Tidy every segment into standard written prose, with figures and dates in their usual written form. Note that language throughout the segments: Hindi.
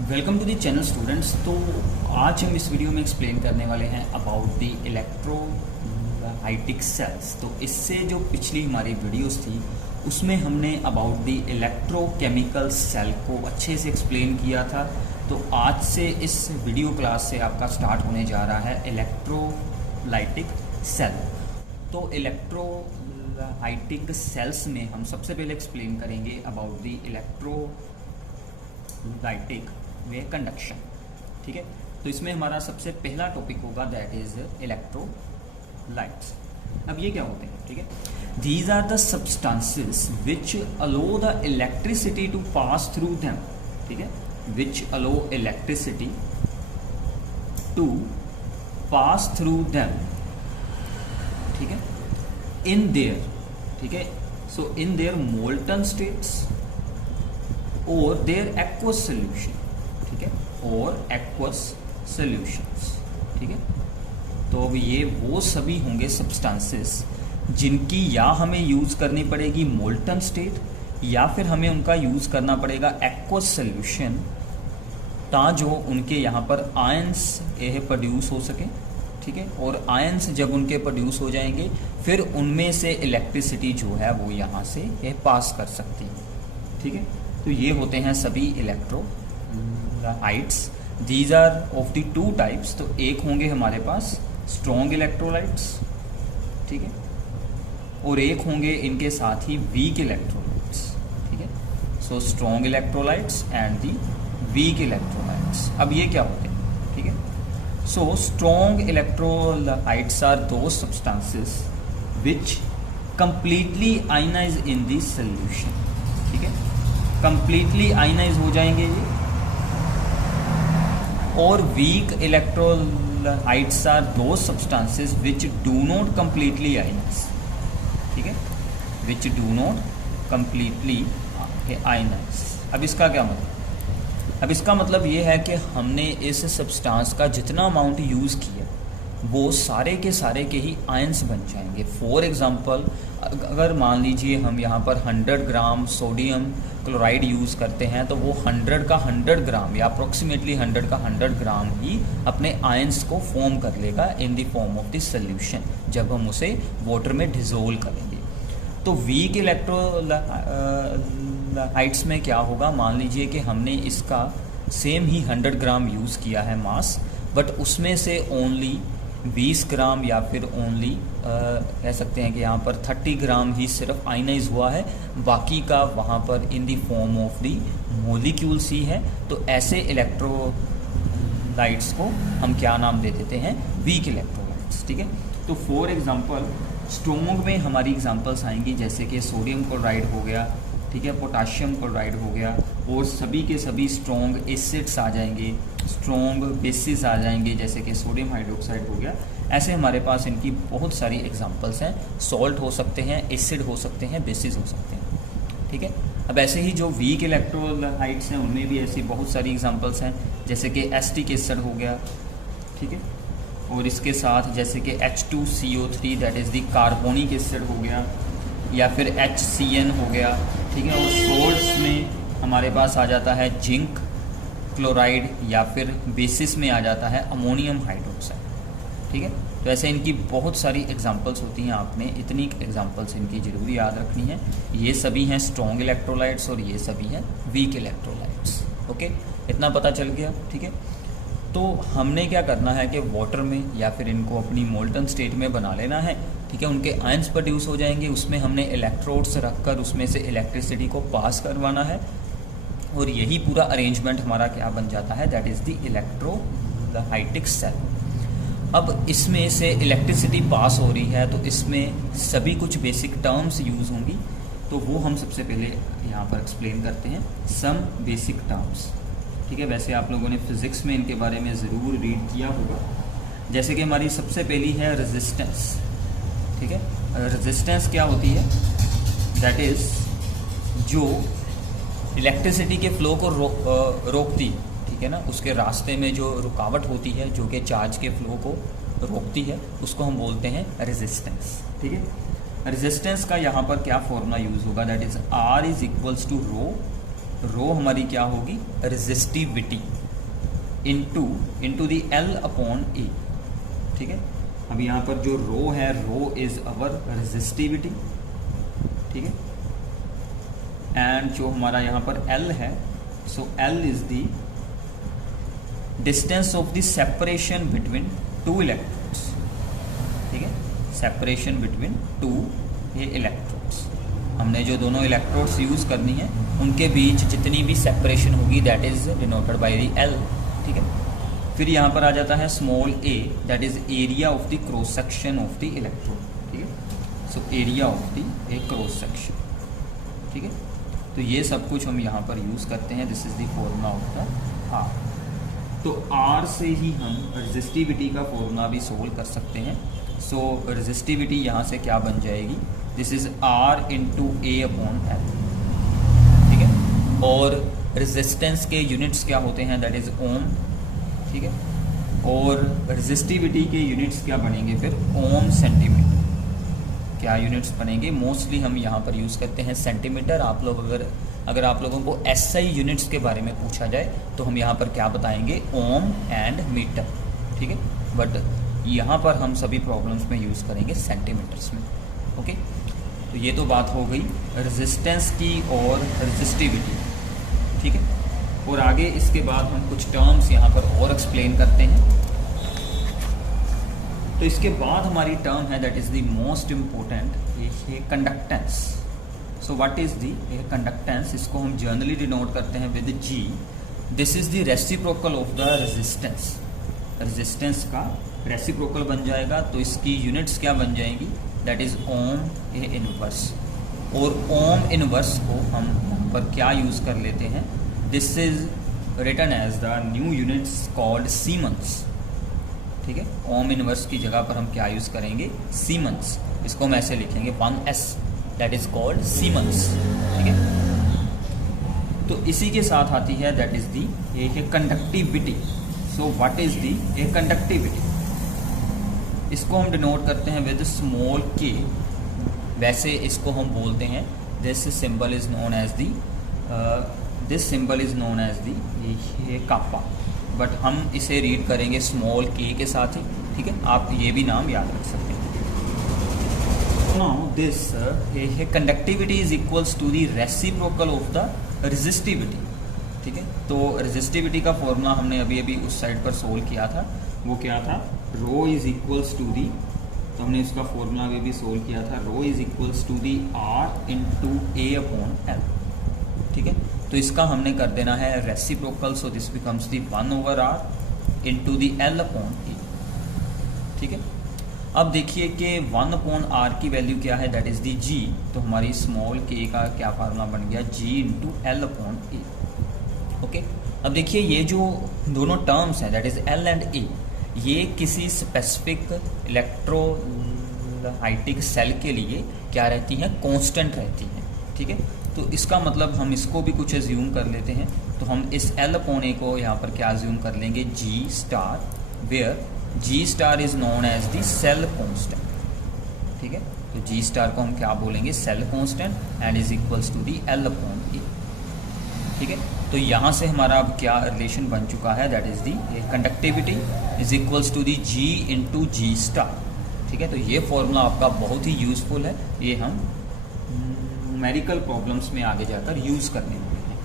Welcome to the channel students. तो आज हम इस वीडियो में एक्सप्लेन करने वाले हैं अबाउट द इलेक्ट्रोलाइटिक सेल्स। तो इससे जो पिछली हमारी वीडियोस थी उसमें हमने अबाउट द इलेक्ट्रोकेमिकल सेल को अच्छे से एक्सप्लेन किया था। तो आज से इस वीडियो क्लास से आपका स्टार्ट होने जा रहा है इलेक्ट्रोलाइटिक सेल। तो इलेक्ट्रोलाइटिक सेल्स में हम सबसे पहले एक्सप्लेन करेंगे about the electrolytic way conduction. ठीक है, तो इसमें हमारा सबसे पहला टॉपिक होगा दैट इज इलेक्ट्रोलाइट्स। अब ये क्या होते हैं? ठीक है, these are the substances which allow the electricity to pass through them. ठीक है, which allow electricity to pass through them. ठीक है, इन देयर, ठीक है, so in their molten states और देयर एक्वस सोल्यूशन। ठीक है, और एक्वस सॉल्यूशंस। ठीक है, तो अब ये वो सभी होंगे सब्सटेंसेस जिनकी या हमें यूज़ करनी पड़ेगी मोल्टन स्टेट या फिर हमें उनका यूज़ करना पड़ेगा एक्वस सॉल्यूशन, जो उनके यहाँ पर आयंस प्रोड्यूस हो सके। ठीक है, और आयंस जब उनके प्रोड्यूस हो जाएंगे फिर उनमें से इलेक्ट्रिसिटी जो है वो यहाँ से पास कर सकती है। ठीक है, तो ये होते हैं सभी electrolytes. These are of the two types. तो एक होंगे हमारे पास स्ट्रॉन्ग इलेक्ट्रोलाइट्स, ठीक है, और एक होंगे इनके साथ ही वीक इलेक्ट्रोलाइट्स। ठीक है, so strong electrolytes and the weak electrolytes. अब ये क्या होते हैं? ठीक है, so strong electrolytes are the substances which completely ionise in the solution. ठीक है, कंप्लीटली आयनाइज हो जाएंगे ये। और weak electrolytes are the substances which do not completely ionise. ठीक है, which do not completely ionise. अब इसका क्या मतलब? अब इसका मतलब ये है कि हमने इस सब्सटेंस का जितना अमाउंट यूज़ किया वो सारे के ही आयंस बन जाएंगे। फॉर एग्जांपल, अगर मान लीजिए हम यहाँ पर 100 ग्राम सोडियम क्लोराइड यूज़ करते हैं तो वो 100 का 100 ग्राम या अप्रोक्सीमेटली 100 का 100 ग्राम ही अपने आयंस को फॉर्म कर लेगा in the form of the solution जब हम उसे वाटर में डिसोल्व करेंगे। तो वीक इलेक्ट्रोलाइट्स में क्या होगा? मान लीजिए कि हमने इसका सेम ही 100 ग्राम यूज़ किया है मास, बट उसमें से ओनली 20 ग्राम या फिर ओनली कह सकते हैं कि यहाँ पर 30 ग्राम ही सिर्फ आयनाइज हुआ है, बाकी का वहाँ पर in the form of the molecules ही है। तो ऐसे इलेक्ट्रोलाइट्स को हम क्या नाम दे देते हैं? Week electrolytes. ठीक है, तो फॉर एग्जांपल स्ट्रॉन्ग में हमारी एग्जांपल्स आएंगी जैसे कि सोडियम क्लोराइड हो गया, ठीक है, पोटाशियम क्लोराइड हो गया, और सभी के सभी स्ट्रॉन्ग एसिड्स आ जाएंगे, स्ट्रॉन्ग बेसिस आ जाएंगे जैसे कि सोडियम हाइड्रोक्साइड हो गया। ऐसे हमारे पास इनकी बहुत सारी एग्जांपल्स हैं। सॉल्ट हो सकते हैं, एसिड हो सकते हैं, बेसिस हो सकते हैं। ठीक है, अब ऐसे ही जो वीक इलेक्ट्रोलाइट्स हैं उनमें भी ऐसी बहुत सारी एग्जांपल्स हैं जैसे कि एसिटिक एसिड हो गया। ठीक है, और इसके साथ जैसे कि H2CO3 that is the carbonic acid हो गया, या फिर HCN हो गया। ठीक है, और सोल्ट्स में हमारे पास आ जाता है जिंक क्लोराइड, या फिर बेसिस में आ जाता है अमोनियम हाइड्रोक्साइड। ठीक है, तो ऐसे इनकी बहुत सारी एग्जांपल्स होती हैं। आपने इतनी एग्जांपल्स इनकी जरूर याद रखनी है। ये सभी हैं स्ट्रॉन्ग इलेक्ट्रोलाइट्स और ये सभी हैं वीक इलेक्ट्रोलाइट्स। ओके, इतना पता चल गया। ठीक है, तो हमने क्या करना है कि वाटर में या फिर इनको अपनी मोल्टन स्टेट में बना लेना है। ठीक है, उनके आयंस प्रोड्यूस हो जाएंगे, उसमें हमने इलेक्ट्रोड्स रखकर उसमें से इलेक्ट्रिसिटी को पास करवाना है, और यही पूरा अरेंजमेंट हमारा क्या बन जाता है? That is the electrolytic cell. अब इसमें से इलेक्ट्रिसिटी पास हो रही है तो इसमें सभी कुछ बेसिक टर्म्स यूज़ होंगी, तो वो हम सबसे पहले यहाँ पर एक्सप्लेन करते हैं सम बेसिक टर्म्स। ठीक है, वैसे आप लोगों ने फिज़िक्स में इनके बारे में ज़रूर रीड किया होगा। जैसे कि हमारी सबसे पहली है रेजिस्टेंस। ठीक है, रेजिस्टेंस क्या होती है? दैट इज़ जो इलेक्ट्रिसिटी के फ्लो को रोकती। ठीक है ना, उसके रास्ते में जो रुकावट होती है जो कि चार्ज के फ्लो को रोकती है, उसको हम बोलते हैं रेजिस्टेंस। ठीक है, रेजिस्टेंस का यहाँ पर क्या फॉर्मूला यूज़ होगा? That is R is equals to rho rho हमारी क्या होगी, resistivity into the L upon A, ठीक है। अब यहाँ पर जो रो है, रो इज अवर रेजिस्टिविटी, ठीक है। एंड जो हमारा यहाँ पर L है, सो L is the distance of the separation between two electrodes, ठीक है, सेपरेशन बिटवीन टू ये इलेक्ट्रोड्स। हमने जो दोनों इलेक्ट्रोड्स यूज करनी है उनके बीच जितनी भी सेपरेशन होगी that is denoted by the L, ठीक है। फिर यहाँ पर आ जाता है small a, that is area of the cross section of the electrode, ठीक है। So area of the A cross section, ठीक है। तो ये सब कुछ हम यहाँ पर यूज करते हैं। This is the formula of the R। तो R से ही हम रेजिस्टिविटी का फॉर्मूला भी सोल्व कर सकते हैं। सो रेजिस्टिविटी यहाँ से क्या बन जाएगी, this is R into A upon L, ठीक है। और रेजिस्टेंस के यूनिट्स क्या होते हैं, दैट इज ओम, ठीक है। और रेजिस्टिविटी के यूनिट्स क्या बनेंगे फिर, ओम सेंटीमीटर। क्या यूनिट्स बनेंगे, मोस्टली हम यहाँ पर यूज़ करते हैं सेंटीमीटर। आप लोग अगर आप लोगों को SI यूनिट्स के बारे में पूछा जाए तो हम यहाँ पर क्या बताएंगे, ओम एंड मीटर, ठीक है। बट यहाँ पर हम सभी प्रॉब्लम्स में यूज़ करेंगे सेंटीमीटर्स में, ओके। तो ये तो बात हो गई रेजिस्टेंस की और रेजिस्टिविटी, ठीक है। और आगे इसके बाद हम कुछ टर्म्स यहाँ पर और एक्सप्लेन करते हैं। तो इसके बाद हमारी टर्म है that is the most important, ये conductance. So what is the conductance, इसको हम जनरली डिनोट करते हैं with G। This is the reciprocal of the resistance. Resistance का रेसिप्रोकल बन जाएगा तो इसकी यूनिट्स क्या बन जाएंगी, that is ohm a inverse. और ओम इनवर्स को हम यहाँ पर क्या यूज कर लेते हैं, this is written as the new units called siemens, ठीक है। ओम इनवर्स की जगह पर हम क्या यूज करेंगे, सीमेंस। इसको हम ऐसे लिखेंगे 1s, that is called siemens, ठीक है। तो इसी के साथ आती है दैट इज दी एक conductivity. So what is the A conductivity, इसको हम डिनोट करते हैं विद स्मॉल k। वैसे इसको हम बोलते हैं this symbol is known as the ये कापा, बट हम इसे रीड करेंगे स्मॉल k के साथ ही, ठीक है। आप ये भी नाम याद रख सकते हैं। Now this conductivity is equals to the reciprocal of the resistivity, ठीक है। तो रेजिस्टिविटी का फॉर्मूला हमने अभी अभी उस साइड पर सोल्व किया था, वो क्या था, rho is equals to the, तो हमने इसका फॉर्मूला भी सोल्व किया था, rho is equals to the R into A upon L, ठीक है। तो इसका हमने कर देना है reciprocal, so this becomes the 1/R into the L upon A, ठीक है। अब देखिए कि 1/R की वैल्यू क्या है, दैट इज दी G। तो हमारी स्मॉल k का क्या फार्मूला बन गया, G into L upon A, okay. अब देखिए ये जो दोनों टर्म्स हैं that is L and A, ये किसी स्पेसिफिक इलेक्ट्रोलाइटिक सेल के लिए क्या रहती हैं, कांस्टेंट रहती हैं, ठीक है। तो इसका मतलब हम इसको भी कुछ एज्यूम कर लेते हैं। तो हम इस L अपॉन A को यहाँ पर क्या एज्यूम कर लेंगे, G star, where G star is known as the cell constant, ठीक है। तो G स्टार को हम क्या बोलेंगे, cell constant and is equals to the L upon A, ठीक है। तो यहाँ से हमारा अब क्या रिलेशन बन चुका है, that is the conductivity is equals to the G into G star, ठीक है। तो ये फॉर्मूला आपका बहुत ही यूजफुल है, ये हम न्यूमेरिकल प्रॉब्लम्स में आगे जाकर यूज़ करने वाले हैं।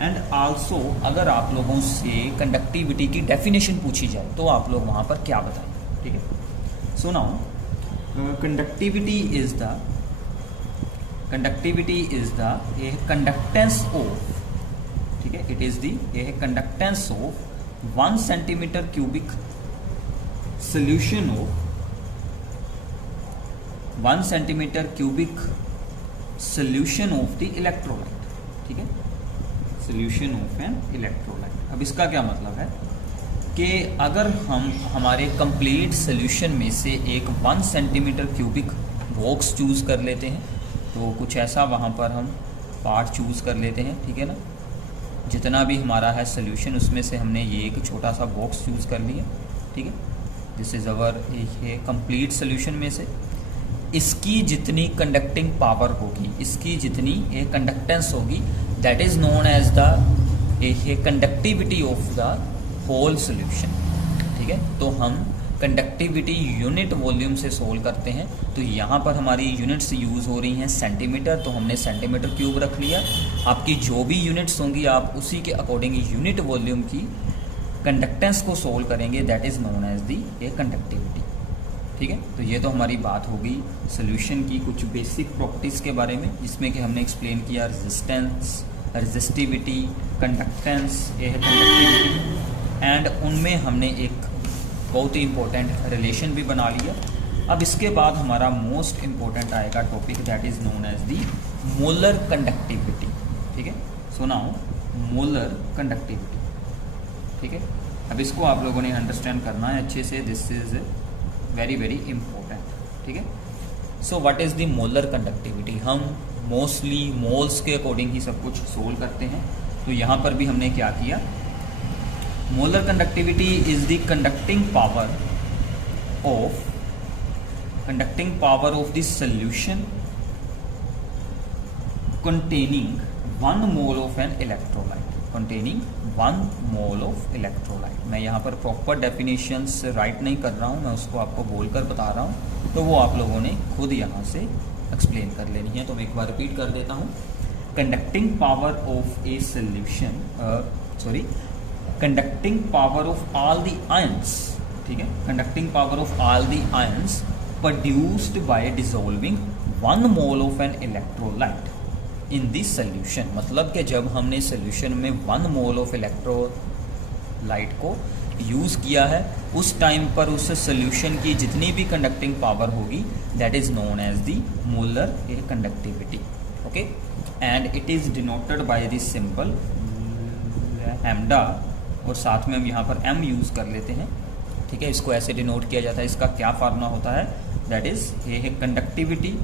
एंड आल्सो अगर आप लोगों से कंडक्टिविटी की डेफिनेशन पूछी जाए तो आप लोग वहाँ पर क्या बताएंगे, ठीक है। So now conductivity is the conductance of, ठीक है, it is the conductance of 1 centimetre cubic solution of 1 centimetre cubic solution of the electrolyte, ठीक है, सोल्यूशन ऑफ एन इलेक्ट्रोलाइट। अब इसका क्या मतलब है कि अगर हम हमारे कंप्लीट सोल्यूशन में से एक 1 सेंटीमीटर क्यूबिक बॉक्स चूज़ कर लेते हैं, तो कुछ ऐसा वहाँ पर हम पार्ट चूज़ कर लेते हैं, ठीक है ना। जितना भी हमारा है सोल्यूशन उसमें से हमने ये एक छोटा सा बॉक्स चूज़ कर लिया, ठीक है। दिस इज़ अवर ये कंप्लीट सोल्यूशन में से। इसकी जितनी कंडक्टिंग पावर होगी, इसकी जितनी कंडक्टेंस होगी, that is known as the conductivity of the whole solution. ठीक है, तो हम कंडक्टिविटी यूनिट वॉल्यूम से सोल्व करते हैं। तो यहाँ पर हमारी यूनिट्स यूज़ हो रही हैं सेंटीमीटर, तो हमने सेंटीमीटर क्यूब रख लिया। आपकी जो भी यूनिट्स होंगी आप उसी के अकॉर्डिंग यूनिट वॉल्यूम की कंडक्टेंस को सोल्व करेंगे, that is known as the conductivity. ठीक है, तो ये तो हमारी बात हो गई सोल्यूशन की कुछ बेसिक प्रॉपर्टीज़ के बारे में, जिसमें कि हमने एक्सप्लेन किया रेजिस्टेंस, रेजिस्टिविटी, कंडक्टेंस, ये है कंडक्टिविटी, एंड उनमें हमने एक बहुत ही इंपॉर्टेंट रिलेशन भी बना लिया। अब इसके बाद हमारा मोस्ट इंपॉर्टेंट आएगा topic, that is known as the molar conductivity. ठीक है, सुना हो मोलर कंडक्टिविटी। ठीक है, अब इसको आप लोगों ने अंडरस्टैंड करना है अच्छे से, this is very very important. ठीक है, so what is the molar conductivity. हम मोस्टली मोल्स के अकॉर्डिंग ही सब कुछ सोल्व करते हैं। तो यहाँ पर भी हमने क्या किया, molar conductivity is the conducting power of the solution containing 1 mole of an electrolyte, containing 1 mole of electrolyte। मैं यहाँ पर प्रॉपर डेफिनेशंस राइट नहीं कर रहा हूँ, मैं उसको आपको बोलकर बता रहा हूँ, तो वो आप लोगों ने खुद यहाँ से एक्सप्लेन कर लेनी है। तो मैं एक बार रिपीट कर देता हूँ, conducting power of a solution, conducting power of all the ions. ठीक है, conducting power of all the ions produced by dissolving 1 mole of an electrolyte in this solution. मतलब कि जब हमने सोल्यूशन में 1 मोल ऑफ इलेक्ट्रोलाइट को यूज़ किया है, उस टाइम पर उस सोल्यूशन की जितनी भी कंडक्टिंग पावर होगी, that is known as the molar conductivity. Okay, and it is denoted by this simple lambda, और साथ में हम यहाँ पर m यूज़ कर लेते हैं। ठीक है, इसको ऐसे डिनोट किया जाता है। इसका क्या फार्मूला होता है, दैट इज़ ये conductivity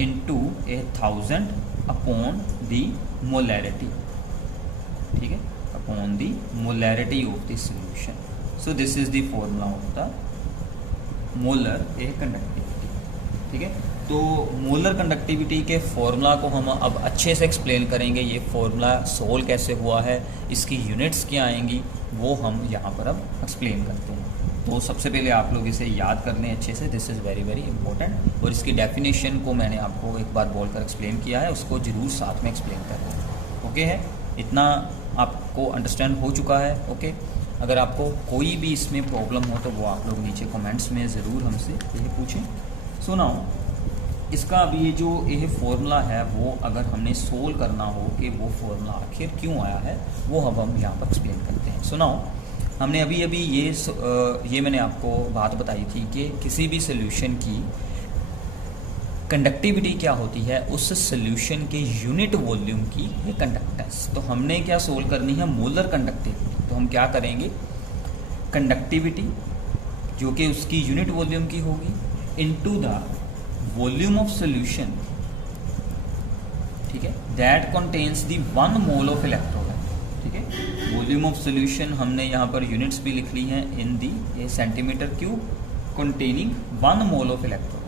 into 1000 upon the molarity. ठीक है, upon the molarity of the solution. So this is the formula of the molar conductivity. ठीक है, तो मोलर कंडक्टिविटी के फॉर्मूला को हम अब अच्छे से एक्सप्लेन करेंगे। ये फॉर्मूला सोल्व कैसे हुआ है, इसकी यूनिट्स क्या आएंगी, वो हम यहाँ पर अब एक्सप्लेन करते हैं। तो सबसे पहले आप लोग इसे याद कर लें अच्छे से, this is very very important. और इसकी डेफिनेशन को मैंने आपको एक बार बोलकर एक्सप्लेन किया है, उसको ज़रूर साथ में एक्सप्लेन कर लें। ओके है, इतना आपको अंडरस्टैंड हो चुका है। ओके, अगर आपको कोई भी इसमें प्रॉब्लम हो तो वो आप लोग नीचे कमेंट्स में ज़रूर हमसे ये पूछें। सुनाओ, इसका अभी ये जो ये फॉर्मूला है, वो अगर हमने सोल्व करना हो कि वो फॉर्मूला आखिर क्यों आया है, वो अब हम यहाँ पर एक्सप्लेन करते हैं। सुनाओ, हमने अभी ये मैंने आपको बात बताई थी कि किसी भी सोल्यूशन की कंडक्टिविटी क्या होती है, उस सोल्यूशन के यूनिट वॉल्यूम की कंडक्टेंस। तो हमने क्या सोल्व करनी है, मोलर कंडक्टिविटी। तो हम क्या करेंगे, कंडक्टिविटी जो कि उसकी यूनिट वॉल्यूम की होगी into the volume of solution, ठीक है, that contains the 1 mole of electrolyte. ठीक है, वॉल्यूम ऑफ सोल्यूशन हमने यहाँ पर यूनिट्स भी लिख ली हैं in the centimetre cube, containing 1 mole of electrolyte.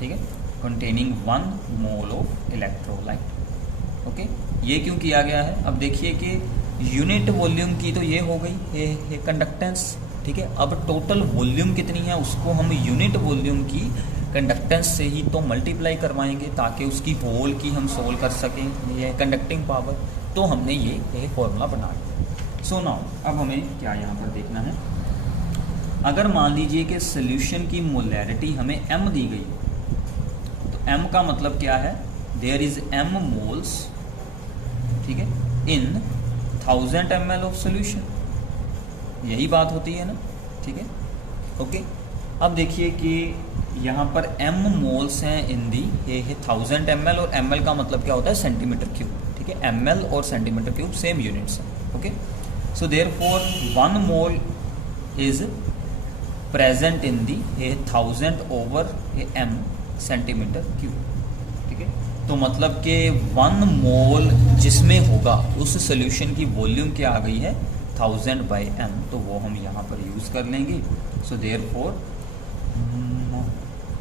ठीक है, containing 1 mole of electrolyte. Okay, ये क्यों किया गया है, अब देखिए कि यूनिट वॉल्यूम की तो ये हो गई ये कंडक्टेंस। ठीक है, अब टोटल वॉल्यूम कितनी है उसको हम यूनिट वॉल्यूम की कंडक्टेंस से ही तो मल्टीप्लाई करवाएंगे, ताकि उसकी होल की हम सोल्व कर सकें ये कंडक्टिंग पावर। तो हमने ये फॉर्मूला बना लिया। सो नाउ अब हमें क्या यहाँ पर देखना है, अगर मान लीजिए कि सोल्यूशन की मोलैरिटी हमें m दी गई, तो m का मतलब क्या है, देयर इज m मोल्स, ठीक है, इन 1000 ml ऑफ सोल्यूशन। यही बात होती है ना। ठीक है, ओके, अब देखिए कि यहाँ पर m मोल्स हैं इन दी ये 1000 ml, और ml का मतलब क्या होता है, सेंटीमीटर क्यूब। ठीक है, ml और सेंटीमीटर क्यूब सेम यूनिट्स हैं। Okay, so therefore 1 mole is present in the 1000 over m centimetre cube. ठीक है, तो मतलब कि 1 मोल जिसमें होगा उस सोल्यूशन की वॉल्यूम क्या आ गई है, 1000/m, तो वो हम यहाँ पर यूज़ कर लेंगे। So therefore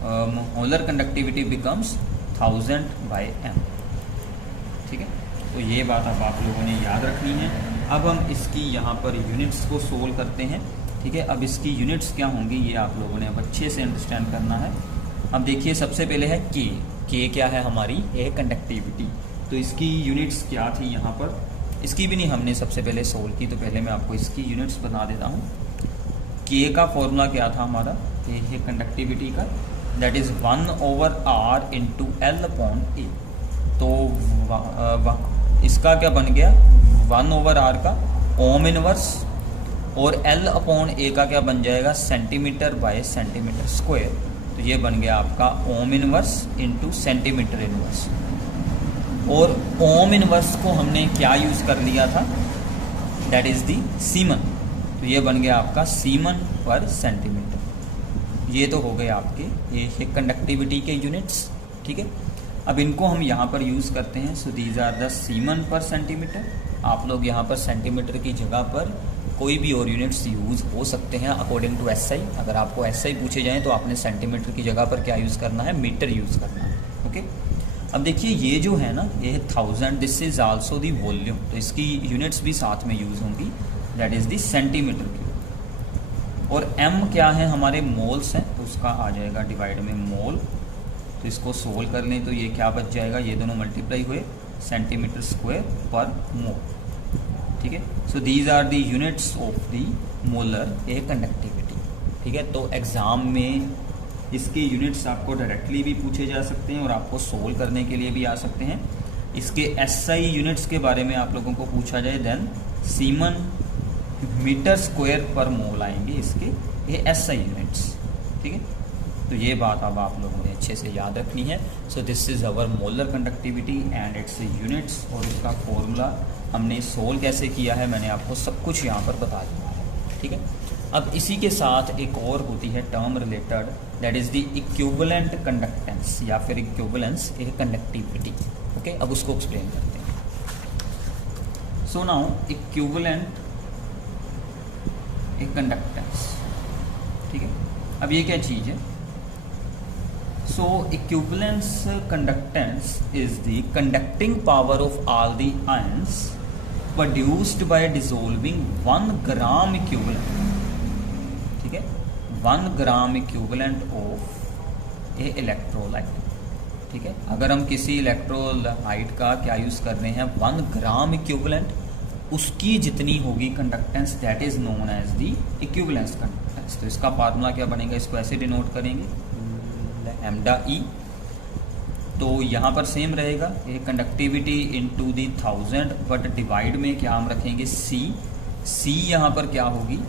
molar conductivity becomes 1000/m। ठीक है, तो ये बात अब आप लोगों ने याद रखनी है। अब हम इसकी यहाँ पर यूनिट्स को सोल्व करते हैं। ठीक है, अब इसकी यूनिट्स क्या होंगी ये आप लोगों ने अब अच्छे से अंडरस्टैंड करना है। अब देखिए सबसे पहले है के क्या है हमारी, ये है कंडक्टिविटी। तो इसकी यूनिट्स क्या थी यहाँ पर, इसकी भी नहीं हमने सबसे पहले सोल्व की, तो पहले मैं आपको इसकी यूनिट्स बता देता हूँ। के का फॉर्मूला क्या था हमारा, ये है कंडक्टिविटी का, दैट इज़ 1/r × L/A। तो इसका क्या बन गया, 1/r का ओम इनवर्स, और L/A का क्या बन जाएगा, cm/cm²। तो ये बन गया आपका ओम इनवर्स × सेंटीमीटर इनवर्स। और ओम इनवर्स को हमने क्या यूज़ कर लिया था, दैट इज़ दी सीमन। तो ये बन गया आपका सीमन/सेंटीमीटर। ये तो हो गए आपके ये कंडक्टिविटी के यूनिट्स। ठीक है, अब इनको हम यहाँ पर यूज़ करते हैं। So these are the siemens centimetre. आप लोग यहाँ पर सेंटीमीटर की जगह पर कोई भी और यूनिट्स यूज़ हो सकते हैं अकॉर्डिंग टू SI। अगर आपको SI पूछे जाएँ तो आपने सेंटीमीटर की जगह पर क्या यूज़ करना है, मीटर यूज़ करना है। ओके, अब देखिए ये जो है ना, ये है 1000, this is also the volume. तो इसकी यूनिट्स भी साथ में यूज़ होंगी, दैट इज़ दी सेंटीमीटर की। और m क्या है हमारे, मोल्स हैं, तो उसका आ जाएगा डिवाइड में मोल। तो इसको सोल्व कर लें तो ये क्या बच जाएगा, ये दोनों मल्टीप्लाई हुए cm²/मोल। ठीक है, so these are the units of the molar a conductivity. ठीक है, तो एग्ज़ाम में इसके यूनिट्स आपको डायरेक्टली भी पूछे जा सकते हैं और आपको सोल्व करने के लिए भी आ सकते हैं। इसके SI यूनिट्स के बारे में आप लोगों को पूछा जाए, देन सीमन m²/मोल आएंगे इसके, ये SI यूनिट्स। ठीक है, तो ये बात अब आप लोगों ने अच्छे से याद रखनी है। So this is our molar conductivity and it's units, और उसका फॉर्मूला हमने सोल्व कैसे किया है मैंने आपको सब कुछ यहाँ पर बता दिया है। ठीक है, अब इसी के साथ एक और होती है term related, that is the equivalent conductance या फिर इक्विवेलेंस ए कंडक्टिविटी। ओके, अब उसको एक्सप्लेन करते हैं। So now equivalent a conductance. ठीक है, अब ये क्या चीज़ है, so equivalence conductance is the conducting power of all the ions produced by dissolving 1 gram equivalent. ठीक है, 1 gram equivalent of a electrolyte. ठीक है, अगर हम किसी इलेक्ट्रोलाइट का क्या यूज़ कर रहे हैं, 1 ग्राम इक्विवेलेंट, उसकी जितनी होगी conductance, that is known as the equivalence conductance. तो इसका फार्मूला क्या बनेगा, इसको ऐसे डिनोट करेंगे λ/E। तो यहाँ पर सेम रहेगा, ये conductivity into the 1000, but divide में क्या हम रखेंगे C यहाँ पर क्या होगी,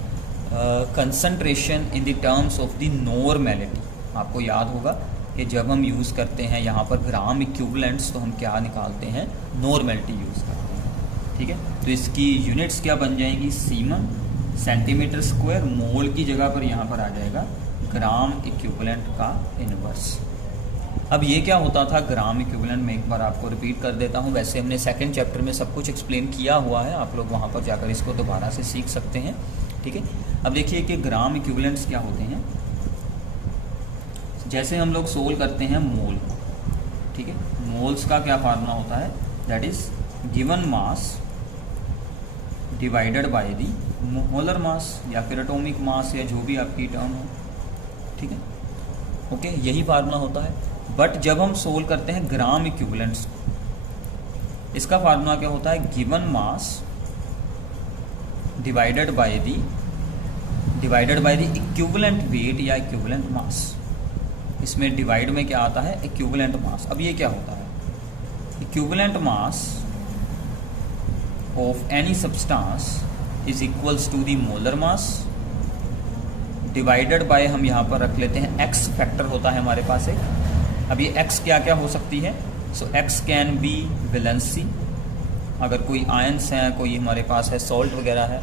concentration in the terms of the normality. आपको याद होगा कि जब हम यूज़ करते हैं यहाँ पर ग्राम इक्विवेलेंट्स, तो हम क्या निकालते हैं, नॉर्मेलिटी यूज़ करते हैं। ठीक है, तो इसकी यूनिट्स क्या बन जाएंगी, सीमन cm², मोल की जगह पर यहाँ पर आ जाएगा ग्राम इक्विवेलेंट का इनवर्स। अब ये क्या होता था ग्राम इक्विवेलेंट में, एक बार आपको रिपीट कर देता हूँ। वैसे हमने सेकंड चैप्टर में सब कुछ एक्सप्लेन किया हुआ है, आप लोग वहाँ पर जाकर इसको दोबारा से सीख सकते हैं। ठीक है, अब देखिए कि ग्राम इक्विवेलेंट्स क्या होते हैं। जैसे हम लोग सोल्व करते हैं मोल, ठीक है, मोल्स का क्या फार्मूला होता है, that is given mass divided by the molar मास या फिर एटॉमिक मास या जो भी आपकी टर्म हो। ठीक है, ओके, यही फार्मूला होता है। बट जब हम सोल्व करते हैं ग्राम इक्विवेलेंट्स, इसका फार्मूला क्या होता है, given mass divided by the equivalent weight या इक्विवेलेंट मास। इसमें डिवाइड में क्या आता है, इक्विवेलेंट मास। अब ये क्या होता है, equivalent mass of any substance is equals to the molar mass divided by, हम यहाँ पर रख लेते हैं एक्स फैक्टर होता है हमारे पास एक। अब ये एक्स क्या क्या हो सकती है, सो एक्स कैन बी वैलेंसी, अगर कोई आयंस है, कोई हमारे पास है सॉल्ट वगैरह है,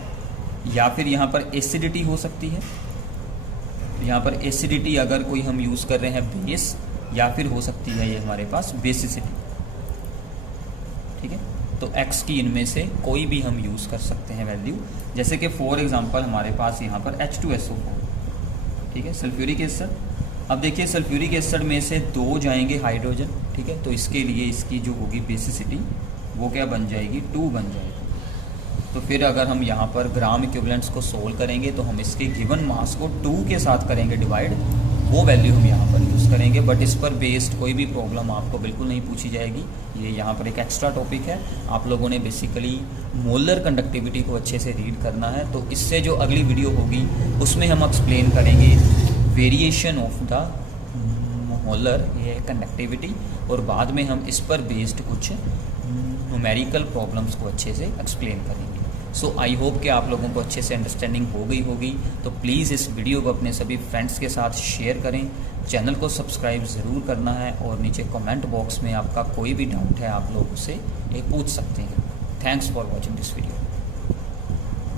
या फिर यहाँ पर एसिडिटी हो सकती है। यहाँ पर एसिडिटी अगर कोई हम यूज़ कर रहे हैं बेस, या फिर हो सकती है ये हमारे पास बेसिसिटी। ठीक है, तो x की इनमें से कोई भी हम यूज़ कर सकते हैं वैल्यू। जैसे कि फॉर एग्जांपल हमारे पास यहाँ पर H2SO4, ठीक है, सल्फ्यूरिक एसिड, अब देखिए सल्फ्यूरिक एसिड में से 2 जाएंगे हाइड्रोजन, ठीक है, तो इसके लिए इसकी जो होगी बेसिसिटी वो क्या बन जाएगी, 2 बन जाएगी। तो फिर अगर हम यहाँ पर ग्राम इक्विवेलेंट्स को सोल्व करेंगे तो हम इसके गिवन मास को 2 के साथ करेंगे डिवाइड, वो वैल्यू हम यहाँ पर यूज़ करेंगे। बट इस पर बेस्ड कोई भी प्रॉब्लम आपको बिल्कुल नहीं पूछी जाएगी, ये यहाँ पर एक एक्स्ट्रा टॉपिक है। आप लोगों ने बेसिकली मोलर कंडक्टिविटी को अच्छे से रीड करना है, तो इससे जो अगली वीडियो होगी उसमें हम एक्सप्लेन करेंगे वेरिएशन ऑफ द मोलर ये कंडक्टिविटी, और बाद में हम इस पर बेस्ड कुछ न्यूमेरिकल प्रॉब्लम्स को अच्छे से एक्सप्लेन करेंगे। सो आई होप कि आप लोगों को अच्छे से अंडरस्टैंडिंग हो गई होगी। तो प्लीज़ इस वीडियो को अपने सभी फ्रेंड्स के साथ शेयर करें, चैनल को सब्सक्राइब ज़रूर करना है, और नीचे कमेंट बॉक्स में आपका कोई भी डाउट है आप लोग उससे पूछ सकते हैं। Thanks for watching this video.